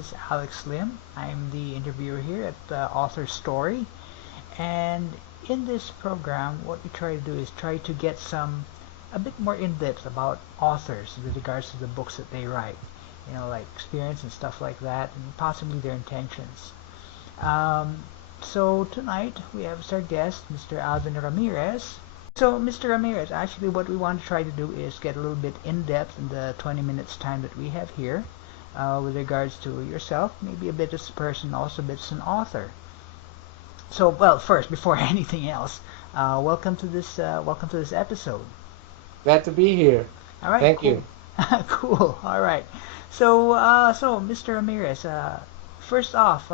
is Alex Lim. I'm the interviewer here at AuthorStory, and in this program, what we try to do is try to get a bit more in depth about authors with regards to the books that they write. Like experience and stuff like that, and possibly their intentions. So tonight we have as our guest, Mr. Alvin Ramirez. So, Mr. Ramirez, actually what we want to try to do is get a little bit in depth in the 20 minutes time that we have here with regards to yourself, maybe a bit as a person, also a bit as an author. So, well, first, before anything else, welcome to this episode. Glad to be here. All right, Thank cool. you. Cool. All right. So, Mr. Ramirez, first off,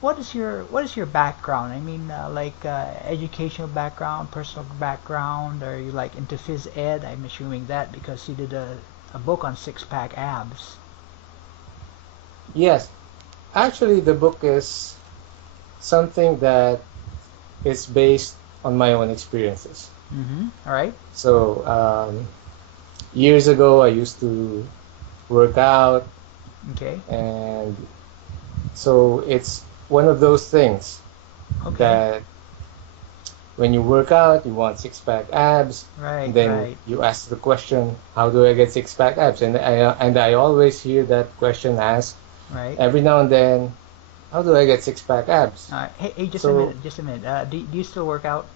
what is your background? I mean, educational background, personal background. Are you like into phys ed? I'm assuming that because you did a book on six-pack abs. Yes, actually, the book is something that is based on my own experiences. All right. So, years ago, I used to work out, Okay. and so it's one of those things Okay. that when you work out, you want six-pack abs. Right. Then Right. you ask the question, how do I get six-pack abs? And I always hear that question asked Right. every now and then, how do I get six-pack abs? Hey, just a So minute. Just a minute. Do you still work out?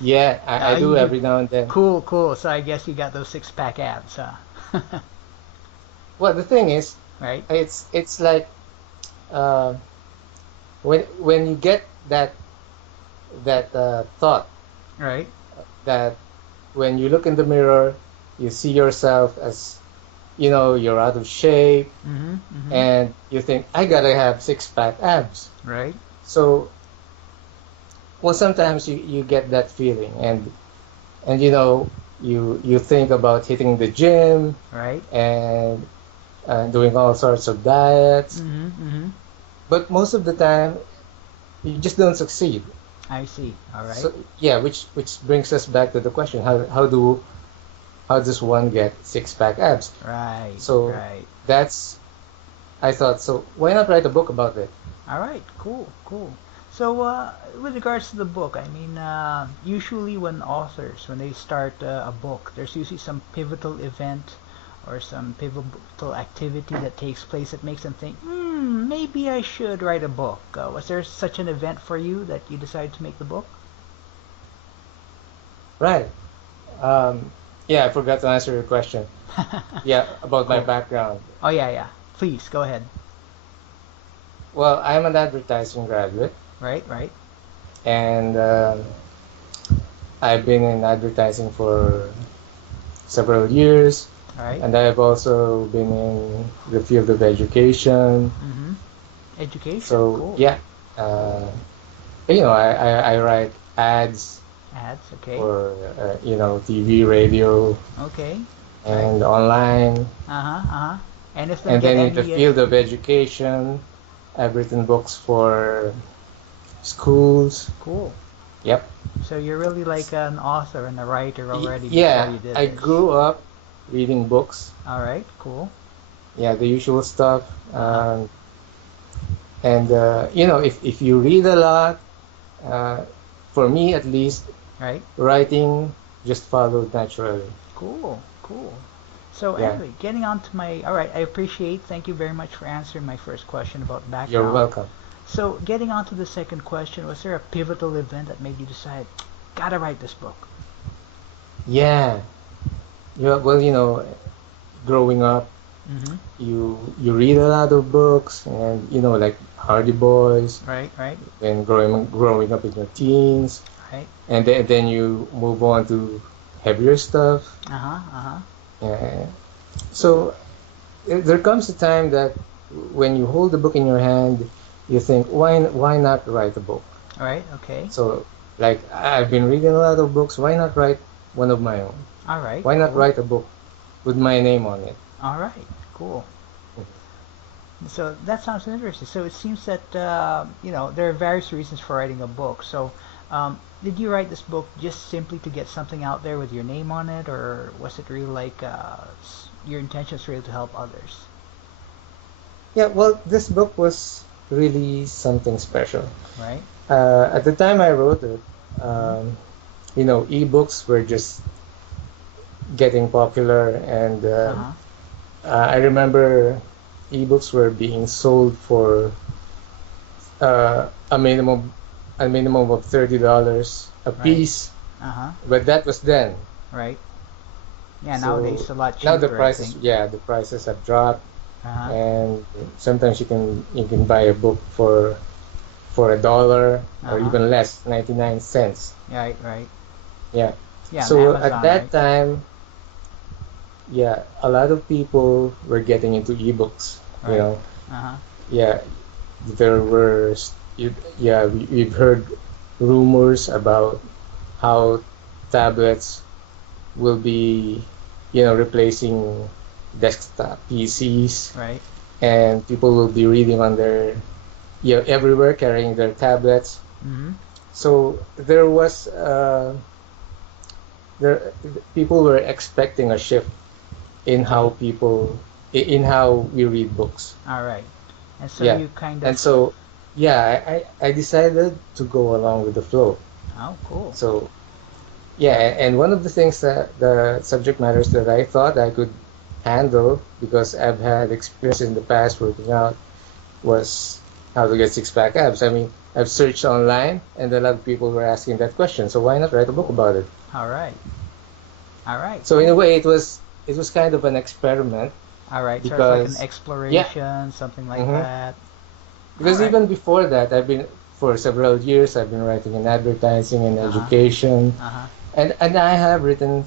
yeah, I You do do. every now and then. Cool. Cool. So I guess you got those six-pack abs, huh? Well, the thing is, Right. it's like uh, when you get that thought Right. that when you look in the mirror, you see yourself as you're out of shape, Mm-hmm. Mm-hmm. and you think I gotta have six-pack abs. Right. So, well, sometimes you get that feeling, and you think about hitting the gym Right. and doing all sorts of diets, Mm-hmm. Mm-hmm. but most of the time you just don't succeed. I see. All right. So yeah, which brings us back to the question: how does one get six-pack abs? Right. So Right. that's I thought, so why not write a book about it? All right. Cool. Cool. So, with regards to the book, I mean, usually when they start a book, there's usually some pivotal event or some pivotal activity that takes place that makes them think, maybe I should write a book. Was there such an event for you that you decided to make the book? Right. Yeah, I forgot to answer your question. Yeah, about my Cool. background. Oh, yeah, yeah. Please, go ahead. Well, I'm an advertising graduate, Right, right. and I've been in advertising for several years, All right. and I've also been in the field of education. Mm-hmm. Education. So Cool. yeah, uh, I write ads Ads. Okay. for TV, radio, Okay. Right. and online. Uh-huh. Uh-huh. And if they And get then in the any field of education, I've written books for schools. cool. Yep. So you're really like an author and a writer already before Yeah, you did I this. grew up reading books. All right, cool. Yeah, the usual stuff. Uh-huh. And if you read a lot, uh, for me at least, Right? writing just followed naturally. Cool, cool. So Yeah, anyway, getting on to all right, thank you very much for answering my first question about you're background. welcome. So getting on to the second question, was there a pivotal event that made you decide, gotta write this book? Yeah. Well, growing up, Mm-hmm. you read a lot of books, and like Hardy Boys, Right, right, and growing up in your teens, right. and then you move on to heavier stuff. Uh-huh, uh-huh. Yeah. So there comes a time that when you hold the book in your hand, you think, why not write a book? All right, okay. So like I've been reading a lot of books. Why not write one of my own? All right, Why not cool. write a book with my name on it? All right, cool. So that sounds interesting. So it seems that there are various reasons for writing a book. So did you write this book just simply to get something out there with your name on it, or was it really like your intention is really to help others? Yeah, well, this book was really something special. Right. At the time I wrote it, Mm-hmm. ebooks were just getting popular, and Uh-huh. I remember ebooks were being sold for uh, a minimum a minimum of $30 a Right. piece, Uh-huh. but that was then. Right. Yeah, nowadays So it's a lot now the cheaper, I prices, think. yeah, the prices have dropped, Uh-huh. and sometimes you can buy a book for $1 or Uh-huh. even less, 99 cents. Right, right. Yeah. Yeah, on So at Amazon, that right? time, yeah, a lot of people were getting into ebooks. You Right. know, Uh-huh. yeah, there were, yeah, we've heard rumors about how tablets will be, replacing desktop PCs, Right. and people will be reading on their, everywhere carrying their tablets. Mm-hmm. So there people were expecting a shift in how Okay. we read books. All right. And so Yeah, you kind of and so yeah, I decided to go along with the flow. oh, cool. So yeah, and one of the things that the subject matters that I thought I could handle, because I've had experience in the past working out, was how to get six pack abs. I mean, I've searched online, and a lot of people were asking that question. So why not write a book about it? All right. All right, So in a cool. way, it was kind of an experiment, All right, sort of like an because yeah, exploration, something like hmm that. All because right. even before that, for several years I've been writing in advertising and Uh-huh. education, Uh-huh. and I have written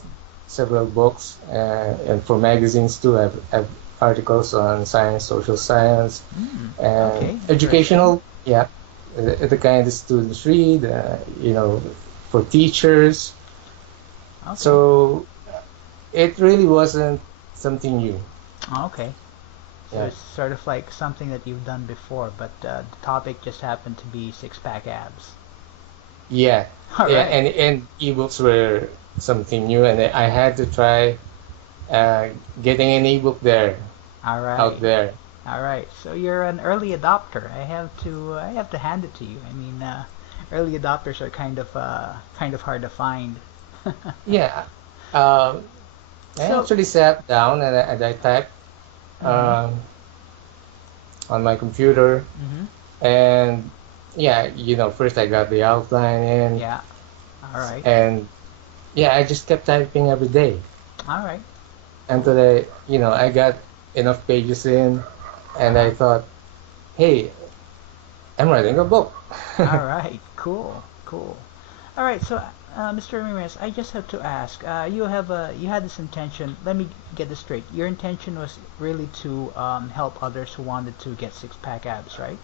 several books, and for magazines too. I've articles on science, social science, Hmm. and Okay, interesting. educational. Yeah, the kind of students read, for teachers. Okay. So it really wasn't something new. Okay. So Yeah, it's sort of like something that you've done before, but the topic just happened to be six-pack abs. yeah, All yeah, right. and ebooks were something new, and I had to try uh, getting an ebook All out right. there. All right. So you're an early adopter. I have to hand it to you. I mean, early adopters are kind of hard to find. Yeah, um, I So, actually sat down, and I typed mm-hmm, um, on my computer, mm-hmm, and yeah, first I got the outline in, yeah. All right. and yeah, I just kept typing every day All right. Cool. until I got enough pages in, and Uh-huh. I thought, hey, I'm writing a book. All right. Cool. Cool. All right. So, Mr. Ramirez, I just have to ask. You had this intention. Let me get this straight. Your intention was really to help others who wanted to get six-pack abs, right?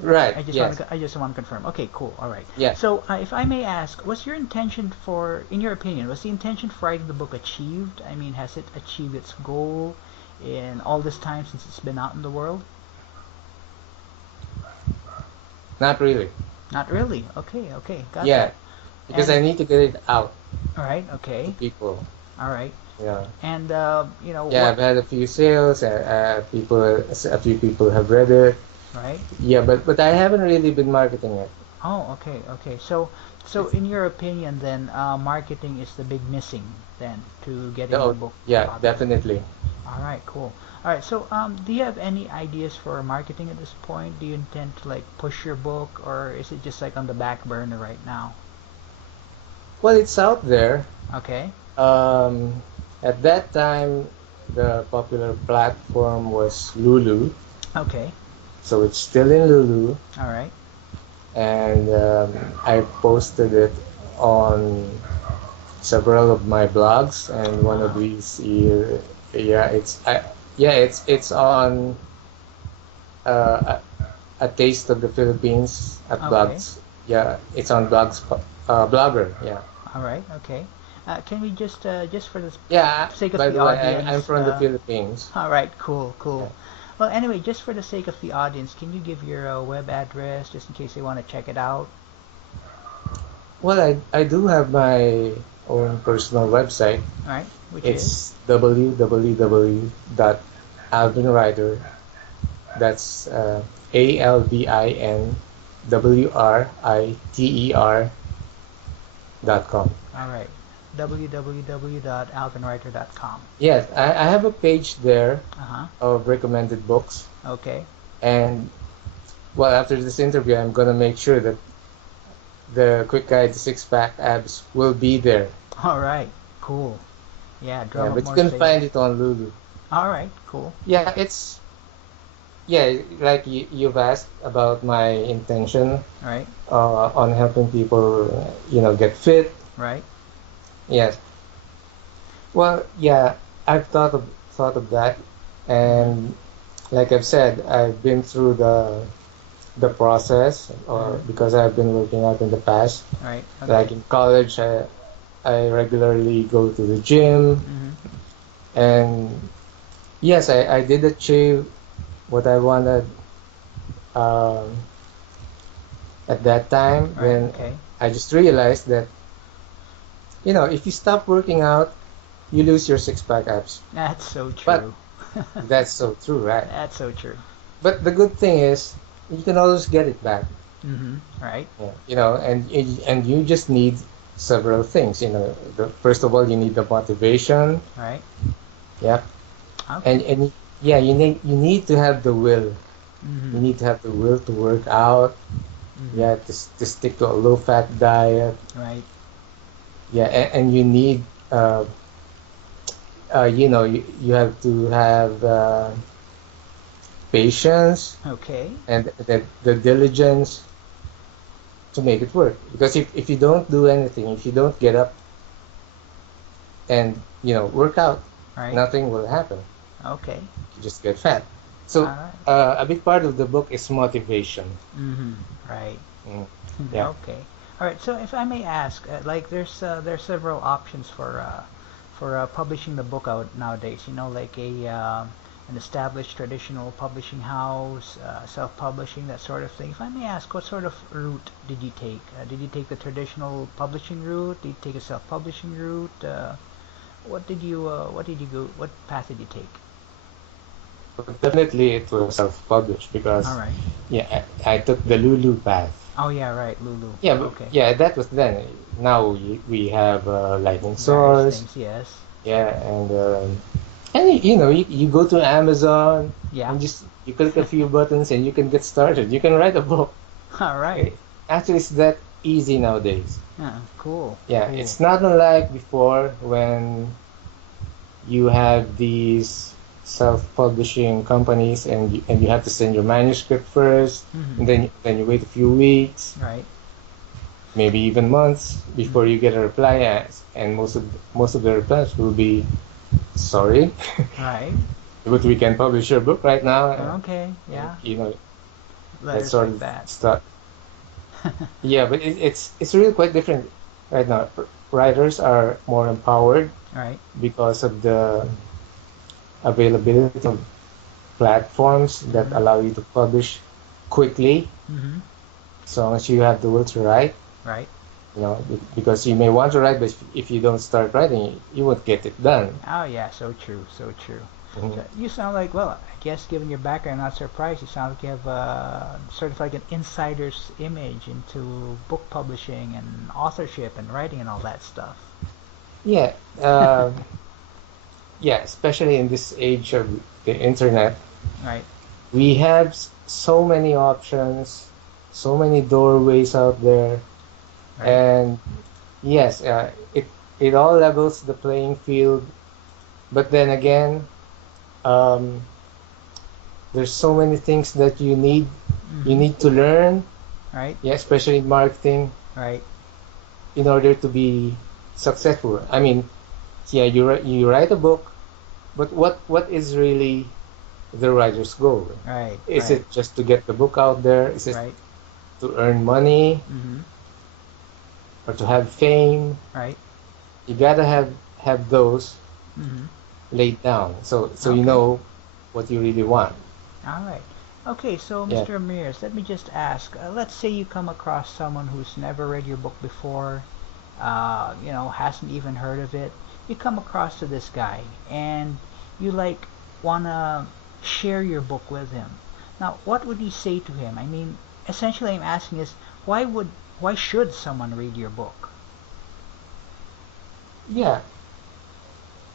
Right, yes, I just want to confirm. Okay, cool. All right. yeah. So, if I may ask, was your intention for, in your opinion, was the intention for writing the book achieved? I mean, has it achieved its goal in all this time since it's been out in the world? Not really. Not really. Okay, okay, got Yeah, that. because And I need to get it out all right, to okay, people. all right. Yeah, And yeah. what? I've had a few sales. A few people have read it. Right. Yeah, but I haven't really been marketing it. Oh, okay, okay. So in your opinion, then, marketing is the big missing then to getting the Oh, book yeah, popular. definitely. All right, cool. All right, so do you have any ideas for marketing at this point? Do you intend to like push your book, or is it just like on the back burner right now? Well, it's out there. Okay, Um, at that time, the popular platform was Lulu, okay, so it's still in Lulu, all right, and I posted it on several of my blogs, and one of uh-huh, these here, yeah, it's on uh, a taste of the Philippines at okay, blogs. Yeah, it's on blogger. Yeah, all right, okay. Can we just for the yeah. sake of By the the way, I'm audience, from the Philippines. all right, cool, Yeah. cool. Well, anyway, just for the sake of the audience, can you give your web address just in case they want to check it out? Well, I do have my own personal website. All right, which is It's www.authorstory.com. alvinwriter. That's ALVINWRITER.com. All right. www.alvinwriter.com. Yes, I have a page there Uh-huh. of recommended books. Okay. And well, after this interview, I'm gonna make sure that the Quick Guide to Six Pack Abs will be there. All right. Cool. Yeah, Yeah, drum up but you more can sales. find it on Lulu. All right. Cool. Yeah, like you've asked about my intention Right. on helping people, get fit. Right. Yes. Well, yeah, I've thought of that, and like I've said, I've been through the process, or because I've been working out in the past. Right. Okay. Like in college, I regularly go to the gym, and yes, I did achieve what I wanted at that time. Right. When Okay. I just realized that if you stop working out, you lose your six-pack abs. That's so But true. that's so true, right? That's so true. But the good thing is you can always get it back. Right. Yeah, and you just need several things. First of all, you need the motivation. Right. Yeah. Okay. And yeah, you need to have the will. You need to have the will to work out. Yeah, to stick to a low-fat diet. Right. Yeah, and you need you have to have patience Okay. and the diligence to make it work. Because if you don't do anything, if you don't get up and work out, Right. nothing will happen. Okay. You just get fat. So Alright. a big part of the book is motivation. Right. Mm. Yeah. Okay. All right. So if I may ask, like there's several options for publishing the book out nowadays. Like an established traditional publishing house, self-publishing, that sort of thing. If I may ask, what sort of route did you take? Did you take the traditional publishing route? Did you take a self-publishing route? What did you go? What path did you take? But definitely it was self-published because All right. yeah, I took the Lulu path. Oh yeah, right, Lulu. Yeah, but, Okay. yeah, that was then. Now we have Lightning Various Source. things, yes. Yeah, and you go to Amazon Yeah. and just you click a few buttons and you can get started. You can write a book. All right. Actually, it's that easy nowadays. Yeah, cool. Yeah, Cool. it's not unlike before when you have these self-publishing companies and you have to send your manuscript first, and then you wait a few weeks, Right. maybe even months before you get a reply, and most of the replies will be sorry, Right. but we can publish your book right now. Okay. Yeah. That Letters sort like of that. stuff. Yeah, but it's really quite different right now. Writers are more empowered Right. because of the availability of platforms that allow you to publish quickly, as long as you have the will to write. Right. Because you may want to write, but if you don't start writing, you won't get it done. Oh yeah. So true. So true. Mhm. So you sound like, well, I guess given your background, I'm not surprised. You sound like you have sort of like an insider's image into book publishing and authorship and writing and all that stuff. Yeah, yeah, especially in this age of the internet, Right. we have so many options, so many doorways out there, Right. and yes, it all levels the playing field. But then again, there's so many things that you need to learn, Right. yeah, especially in marketing, Right. in order to be successful. I mean, yeah, you write a book, but what is really the writer's goal? Right. Is Right. it just to get the book out there? Is it Right. to earn money or to have fame? Right. You gotta have those laid down, so you Okay. know what you really want. All right. Okay, so Yeah. Mr. Ramirez, let me just ask. Let's say you come across someone who's never read your book before, hasn't even heard of it. You come across to this guy, and you wanna share your book with him. Now, what would you say to him? I mean, essentially, I'm asking is why should someone read your book? Yeah,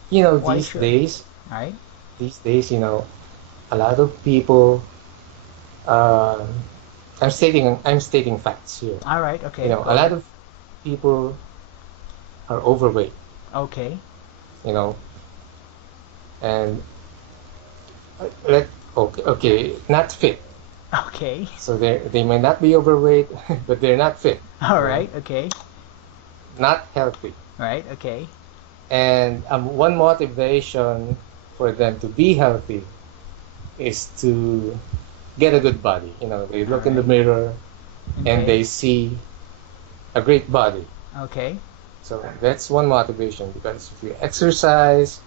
you know, Why these should? days, Right? you know, a lot of people. Uh, I'm stating facts here. All right. You Okay. know, Go a lot ahead. of people are overweight. Okay. You know, and let okay, not fit. Okay. So they may not be overweight, but they're not fit. All You know, right. Okay. not healthy. Right. Okay. And one motivation for them to be healthy is to get a good body. You know, they All look in the right. mirror and Okay. they see a great body. Okay. So that's one motivation, because if you exercise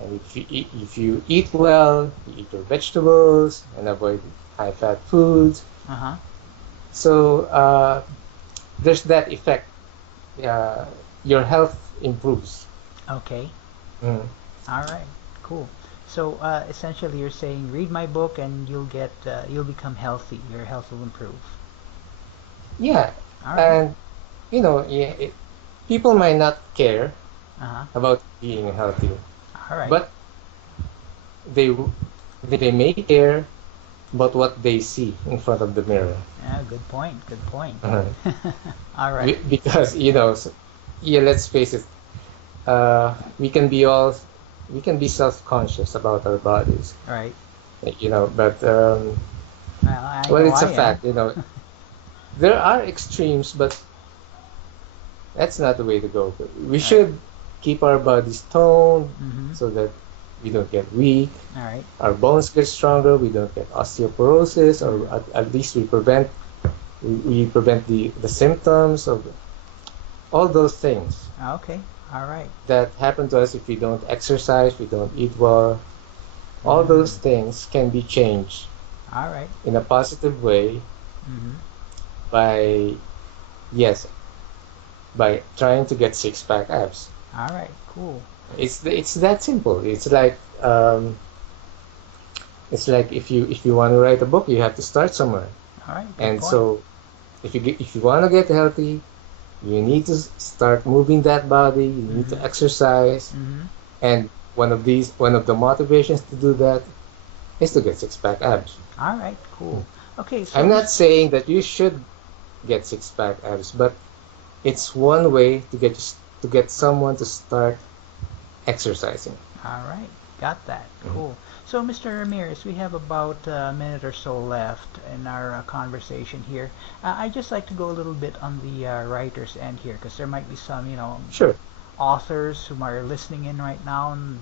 and if you eat well, you eat your vegetables and avoid high fat foods. Uh-huh. So there's that effect. Uh, your health improves. Okay. Mm. All right. Cool. So essentially, you're saying read my book and you'll become healthy. Your health will improve. Yeah, All right. and you know, people might not care Uh-huh. about being healthy, All right. but they they may care about what they see in front of the mirror. Yeah, good point. Good point. Uh-huh. All right. Because you know, yeah, let's face it, we can be self-conscious about our bodies, All right. you know, but Well, I well, know it's I a am. fact, you know, there are extremes, but that's not the way to go. We All right. should keep our bodies toned Mm-hmm. so that we don't get weak, All right. our bones get stronger, we don't get osteoporosis, or Mm. at least we prevent the symptoms of all those things Okay. All right. that happen to us if we don't exercise, we don't eat well. All Mm. those things can be changed All right. in a positive way Mm-hmm. by, yes, by trying to get six pack abs. All right. Cool. It's that simple. It's like if you want to write a book, you have to start somewhere. All right. Good And point. so if you want to get healthy, you need to start moving that body. You need Mm-hmm. to exercise, Mm-hmm. and one of the motivations to do that is to get six pack abs. All right. Cool. Okay. So, I'm not saying that you should get six pack abs, but it's one way to get someone to start exercising. all right. Got that. Mhm. Cool. So, Mr. Ramirez, we have about a minute or so left in our conversation here. I'd just like to go a little bit on the writer's end here, because there might be some, Sure. authors who are listening in right now and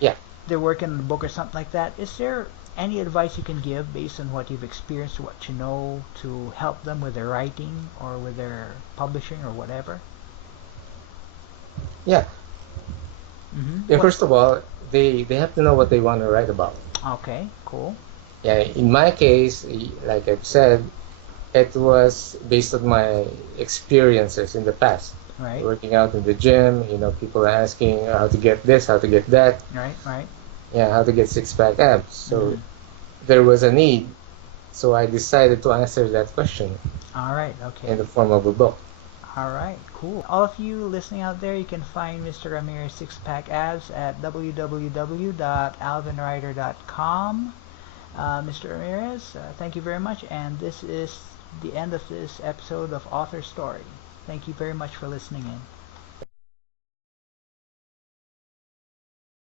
Yeah. they're working on a book or something like that. Is there any advice you can give based on what you've experienced or what you know to help them with their writing or with their publishing or whatever? Yeah. Mm-hmm. And first of all, they have to know what they want to write about. Okay, cool. Yeah. In my case, like I've said, it was based on my experiences in the past. Right, Working out in the gym, you know, people are asking how to get this, how to get that, right, right. yeah, how to get six pack abs. So Mm-hmm. there was a need. So I decided to answer that question All right, in okay. the form of a book. All right, cool. All of you listening out there, you can find Mr. Ramirez Six Pack Abs at www.alvinwriter.com. Mr. Ramirez, thank you very much, and this is the end of this episode of Author Story. Thank you very much for listening in.